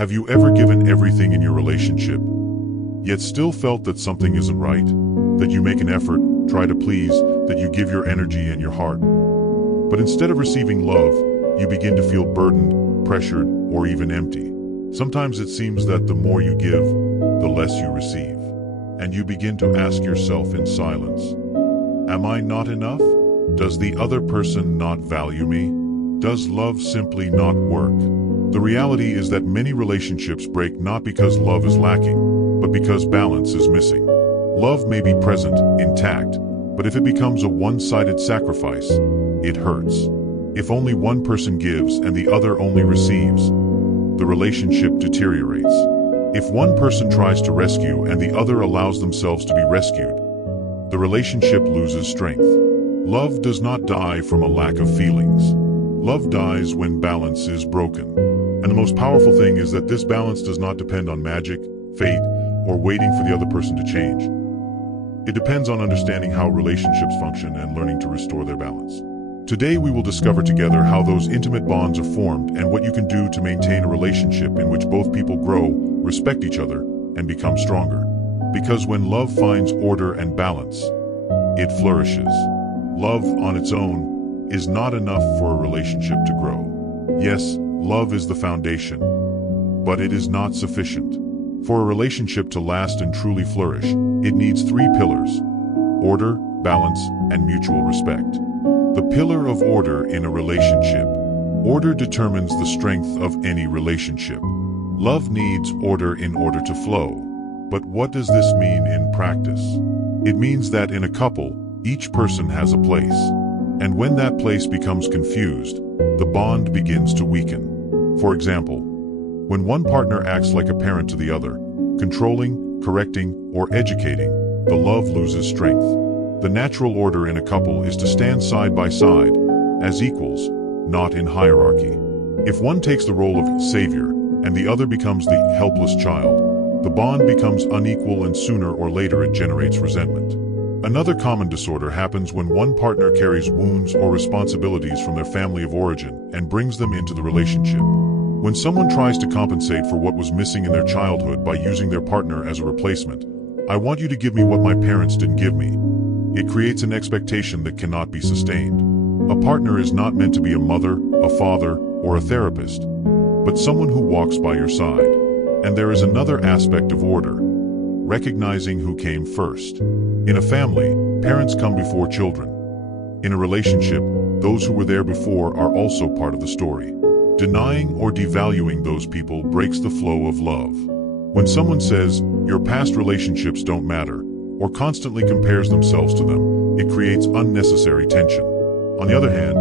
Have you ever given everything in your relationship, yet still felt that something isn't right? That you make an effort, try to please, that you give your energy and your heart. But instead of receiving love, you begin to feel burdened, pressured, or even empty. Sometimes it seems that the more you give, the less you receive. And you begin to ask yourself in silence, am I not enough? Does the other person not value me? Does love simply not work? The reality is that many relationships break not because love is lacking, but because balance is missing. Love may be present, intact, but if it becomes a one-sided sacrifice, it hurts. If only one person gives and the other only receives, the relationship deteriorates. If one person tries to rescue and the other allows themselves to be rescued, the relationship loses strength. Love does not die from a lack of feelings. Love dies when balance is broken. And the most powerful thing is that this balance does not depend on magic, fate, or waiting for the other person to change. It depends on understanding how relationships function and learning to restore their balance. Today we will discover together how those intimate bonds are formed and what you can do to maintain a relationship in which both people grow, respect each other, and become stronger. Because when love finds order and balance, it flourishes. Love on its own is not enough for a relationship to grow. Yes, love is the foundation, but it is not sufficient. For a relationship to last and truly flourish, it needs three pillars: order, balance, and mutual respect. The pillar of order in a relationship. Order determines the strength of any relationship. Love needs order in order to flow. But what does this mean in practice? It means that in a couple, each person has a place. And when that place becomes confused, the bond begins to weaken. For example, when one partner acts like a parent to the other, controlling, correcting, or educating, the love loses strength. The natural order in a couple is to stand side by side, as equals, not in hierarchy. If one takes the role of savior, and the other becomes the helpless child, the bond becomes unequal and sooner or later it generates resentment. Another common disorder happens when one partner carries wounds or responsibilities from their family of origin and brings them into the relationship. When someone tries to compensate for what was missing in their childhood by using their partner as a replacement, I want you to give me what my parents didn't give me. It creates an expectation that cannot be sustained. A partner is not meant to be a mother, a father, or a therapist, but someone who walks by your side. And there is another aspect of order: recognizing who came first. In a family, parents come before children. In a relationship, those who were there before are also part of the story. Denying or devaluing those people breaks the flow of love. When someone says, "Your past relationships don't matter," or constantly compares themselves to them, it creates unnecessary tension. On the other hand,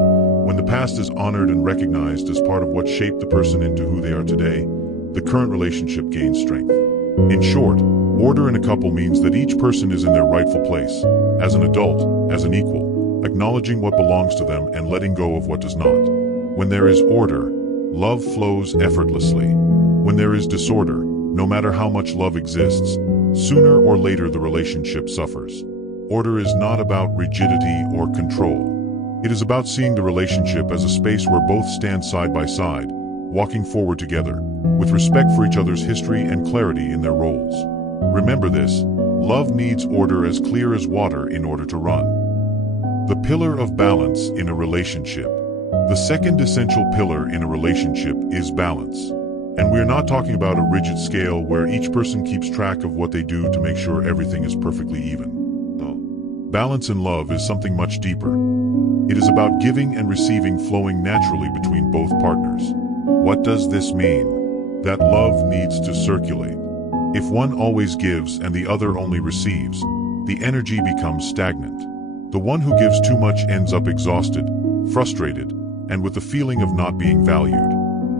when the past is honored and recognized as part of what shaped the person into who they are today, the current relationship gains strength. In short, order in a couple means that each person is in their rightful place, as an adult, as an equal, acknowledging what belongs to them and letting go of what does not. When there is order, love flows effortlessly. When there is disorder, no matter how much love exists, sooner or later the relationship suffers. Order is not about rigidity or control. It is about seeing the relationship as a space where both stand side by side, walking forward together, with respect for each other's history and clarity in their roles. Remember this: love needs order as clear as water in order to run. The pillar of balance in a relationship. The second essential pillar in a relationship is balance. And we are not talking about a rigid scale where each person keeps track of what they do to make sure everything is perfectly even. No. Balance in love is something much deeper. It is about giving and receiving flowing naturally between both partners. What does this mean? That love needs to circulate. If one always gives and the other only receives, the energy becomes stagnant. The one who gives too much ends up exhausted, frustrated, and with the feeling of not being valued.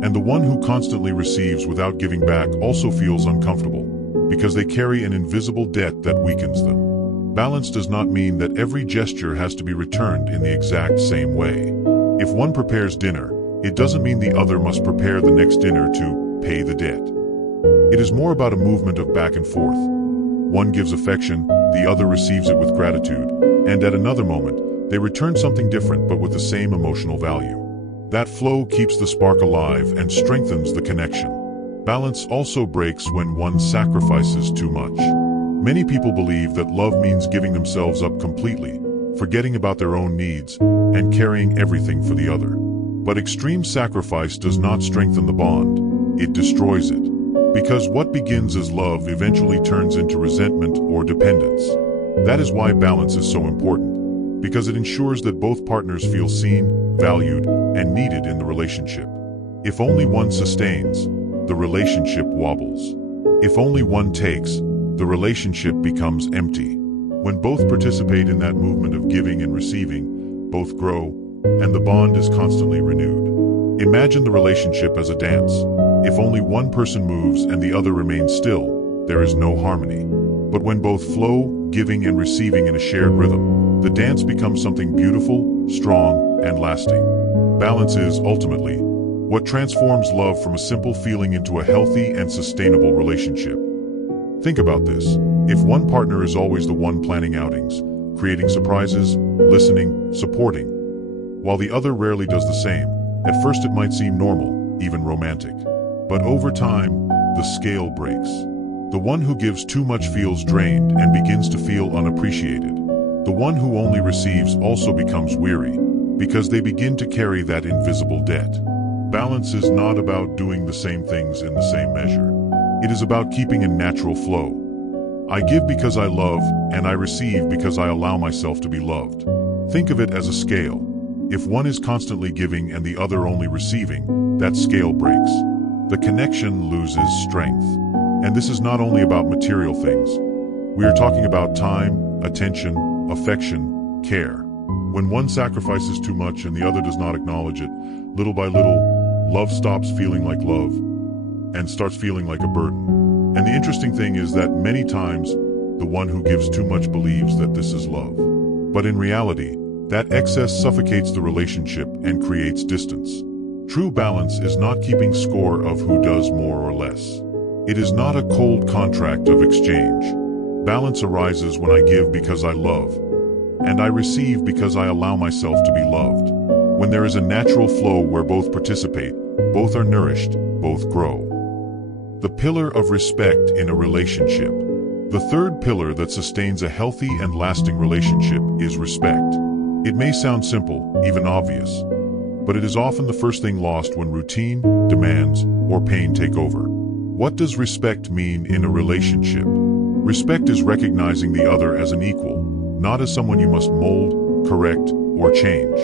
And the one who constantly receives without giving back also feels uncomfortable, because they carry an invisible debt that weakens them. Balance does not mean that every gesture has to be returned in the exact same way. If one prepares dinner, it doesn't mean the other must prepare the next dinner to pay the debt. It is more about a movement of back and forth. One gives affection, the other receives it with gratitude, and at another moment, they return something different but with the same emotional value. That flow keeps the spark alive and strengthens the connection. Balance also breaks when one sacrifices too much. Many people believe that love means giving themselves up completely, forgetting about their own needs, and carrying everything for the other. But extreme sacrifice does not strengthen the bond, it destroys it. Because what begins as love eventually turns into resentment or dependence. That is why balance is so important, because it ensures that both partners feel seen, valued, and needed in the relationship. If only one sustains, the relationship wobbles. If only one takes, the relationship becomes empty. When both participate in that movement of giving and receiving, both grow, and the bond is constantly renewed. Imagine the relationship as a dance. If only one person moves and the other remains still, there is no harmony. But when both flow, giving and receiving in a shared rhythm, the dance becomes something beautiful, strong, and lasting. Balance is, ultimately, what transforms love from a simple feeling into a healthy and sustainable relationship. Think about this. If one partner is always the one planning outings, creating surprises, listening, supporting, while the other rarely does the same, at first it might seem normal, even romantic. But over time, the scale breaks. The one who gives too much feels drained and begins to feel unappreciated. The one who only receives also becomes weary, because they begin to carry that invisible debt. Balance is not about doing the same things in the same measure. It is about keeping a natural flow. I give because I love, and I receive because I allow myself to be loved. Think of it as a scale. If one is constantly giving and the other only receiving, that scale breaks. The connection loses strength. And this is not only about material things. We are talking about time, attention, affection, care. When one sacrifices too much and the other does not acknowledge it, little by little, love stops feeling like love and starts feeling like a burden. And the interesting thing is that many times, the one who gives too much believes that this is love. But in reality, that excess suffocates the relationship and creates distance. True balance is not keeping score of who does more or less. It is not a cold contract of exchange. Balance arises when I give because I love, and I receive because I allow myself to be loved. When there is a natural flow where both participate, both are nourished, both grow. The pillar of respect in a relationship. The third pillar that sustains a healthy and lasting relationship is respect. It may sound simple, even obvious, but it is often the first thing lost when routine, demands, or pain take over. What does respect mean in a relationship? Respect is recognizing the other as an equal, not as someone you must mold, correct, or change.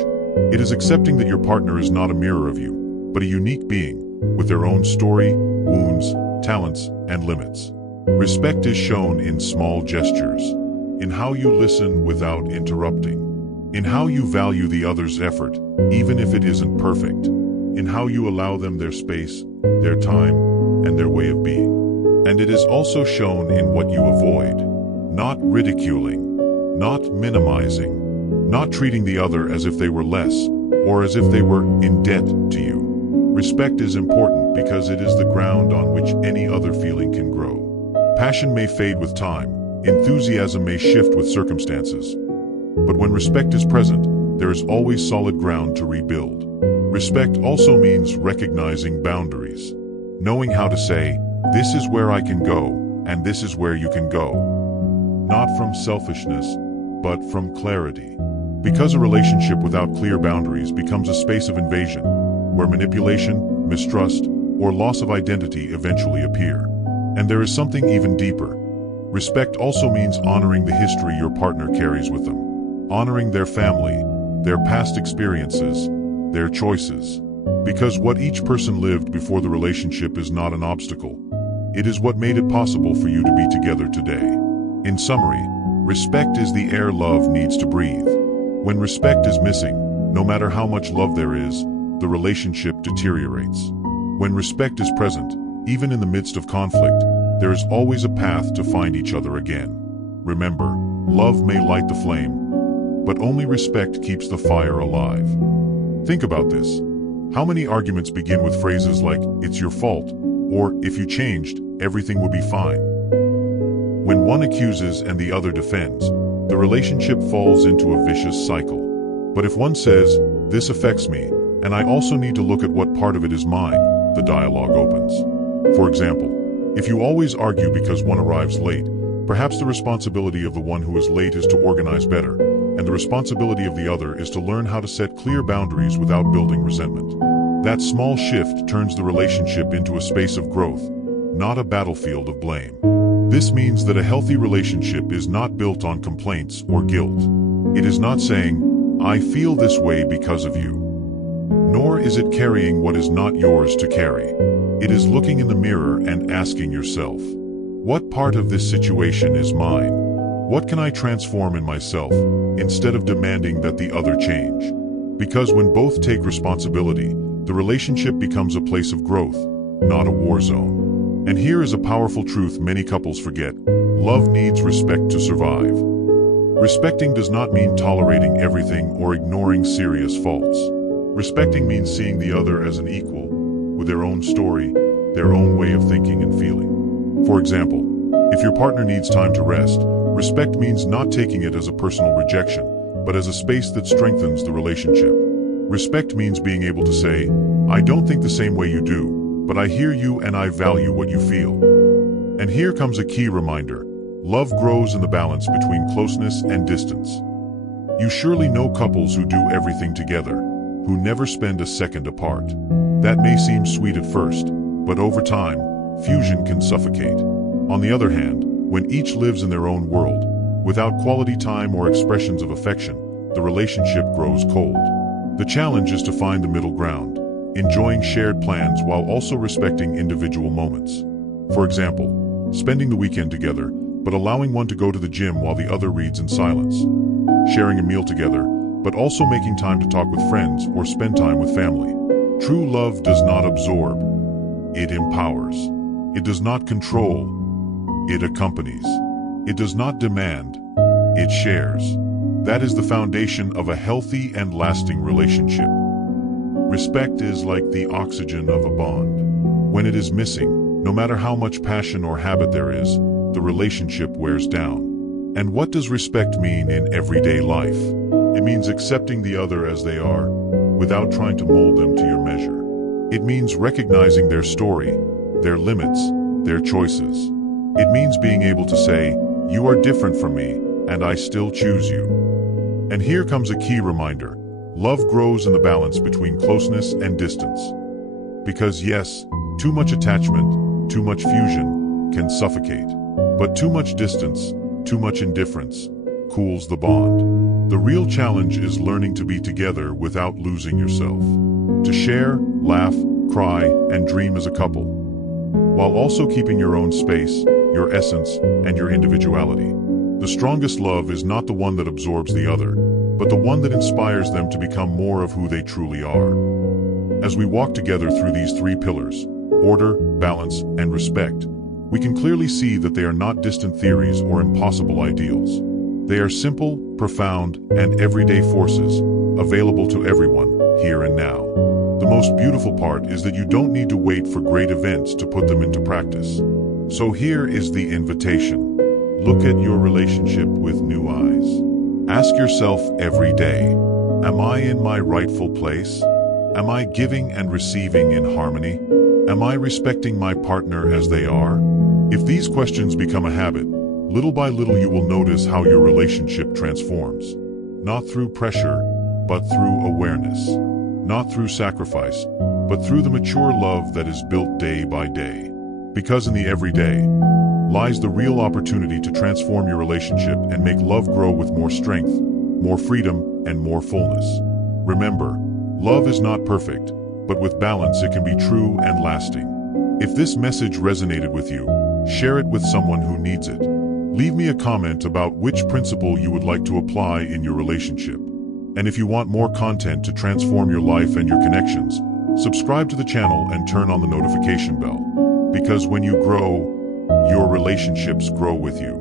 It is accepting that your partner is not a mirror of you, but a unique being, with their own story, wounds, talents, and limits. Respect is shown in small gestures, in how you listen without interrupting, in how you value the other's effort, even if it isn't perfect, in how you allow them their space, their time, and their way of being. And it is also shown in what you avoid, not ridiculing, not minimizing, not treating the other as if they were less, or as if they were in debt to you. Respect is important because it is the ground on which any other feeling can grow. Passion may fade with time, enthusiasm may shift with circumstances, but when respect is present, there is always solid ground to rebuild. Respect also means recognizing boundaries, knowing how to say, this is where I can go, and this is where you can go. Not from selfishness, but from clarity. Because a relationship without clear boundaries becomes a space of invasion, where manipulation, mistrust, or loss of identity eventually appear. And there is something even deeper. Respect also means honoring the history your partner carries with them, honoring their family, their past experiences, their choices. Because what each person lived before the relationship is not an obstacle. It is what made it possible for you to be together today. In summary, respect is the air love needs to breathe. When respect is missing, no matter how much love there is, the relationship deteriorates. When respect is present, even in the midst of conflict, there is always a path to find each other again. Remember, love may light the flame, but only respect keeps the fire alive. Think about this. How many arguments begin with phrases like, it's your fault, or if you changed, everything would be fine? When one accuses and the other defends, the relationship falls into a vicious cycle. But if one says, this affects me, and I also need to look at what part of it is mine, the dialogue opens. For example, if you always argue because one arrives late, perhaps the responsibility of the one who is late is to organize better, and the responsibility of the other is to learn how to set clear boundaries without building resentment. That small shift turns the relationship into a space of growth, not a battlefield of blame. This means that a healthy relationship is not built on complaints or guilt. It is not saying, "I feel this way because of you." Nor is it carrying what is not yours to carry. It is looking in the mirror and asking yourself, what part of this situation is mine? What can I transform in myself, instead of demanding that the other change? Because when both take responsibility, the relationship becomes a place of growth, not a war zone. And here is a powerful truth many couples forget: love needs respect to survive. Respecting does not mean tolerating everything or ignoring serious faults. Respecting means seeing the other as an equal, with their own story, their own way of thinking and feeling. For example, if your partner needs time to rest, respect means not taking it as a personal rejection, but as a space that strengthens the relationship. Respect means being able to say, "I don't think the same way you do, but I hear you and I value what you feel." And here comes a key reminder: love grows in the balance between closeness and distance. You surely know couples who do everything together, who never spend a second apart. That may seem sweet at first, but over time, fusion can suffocate. On the other hand, when each lives in their own world, without quality time or expressions of affection, the relationship grows cold. The challenge is to find the middle ground, enjoying shared plans while also respecting individual moments. For example, spending the weekend together, but allowing one to go to the gym while the other reads in silence. Sharing a meal together, but also making time to talk with friends or spend time with family. True love does not absorb, it empowers. It does not control, it accompanies. It does not demand, it shares. That is the foundation of a healthy and lasting relationship. Respect is like the oxygen of a bond. When it is missing, no matter how much passion or habit there is, the relationship wears down. And what does respect mean in everyday life? It means accepting the other as they are, without trying to mold them to your measure. It means recognizing their story, their limits, their choices. It means being able to say, "You are different from me, and I still choose you." And here comes a key reminder: love grows in the balance between closeness and distance. Because yes, too much attachment, too much fusion, can suffocate. But too much distance, too much indifference, cools the bond. The real challenge is learning to be together without losing yourself. To share, laugh, cry, and dream as a couple, while also keeping your own space, your essence, and your individuality. The strongest love is not the one that absorbs the other, but the one that inspires them to become more of who they truly are. As we walk together through these three pillars, order, balance, and respect, we can clearly see that they are not distant theories or impossible ideals. They are simple, profound, and everyday forces, available to everyone, here and now. The most beautiful part is that you don't need to wait for great events to put them into practice. So here is the invitation. Look at your relationship with new eyes. Ask yourself every day, am I in my rightful place? Am I giving and receiving in harmony? Am I respecting my partner as they are? If these questions become a habit, little by little you will notice how your relationship transforms. Not through pressure, but through awareness. Not through sacrifice, but through the mature love that is built day by day. Because in the everyday lies the real opportunity to transform your relationship and make love grow with more strength, more freedom, and more fullness. Remember, love is not perfect, but with balance it can be true and lasting. If this message resonated with you, share it with someone who needs it. Leave me a comment about which principle you would like to apply in your relationship. And if you want more content to transform your life and your connections, subscribe to the channel and turn on the notification bell. Because when you grow, your relationships grow with you.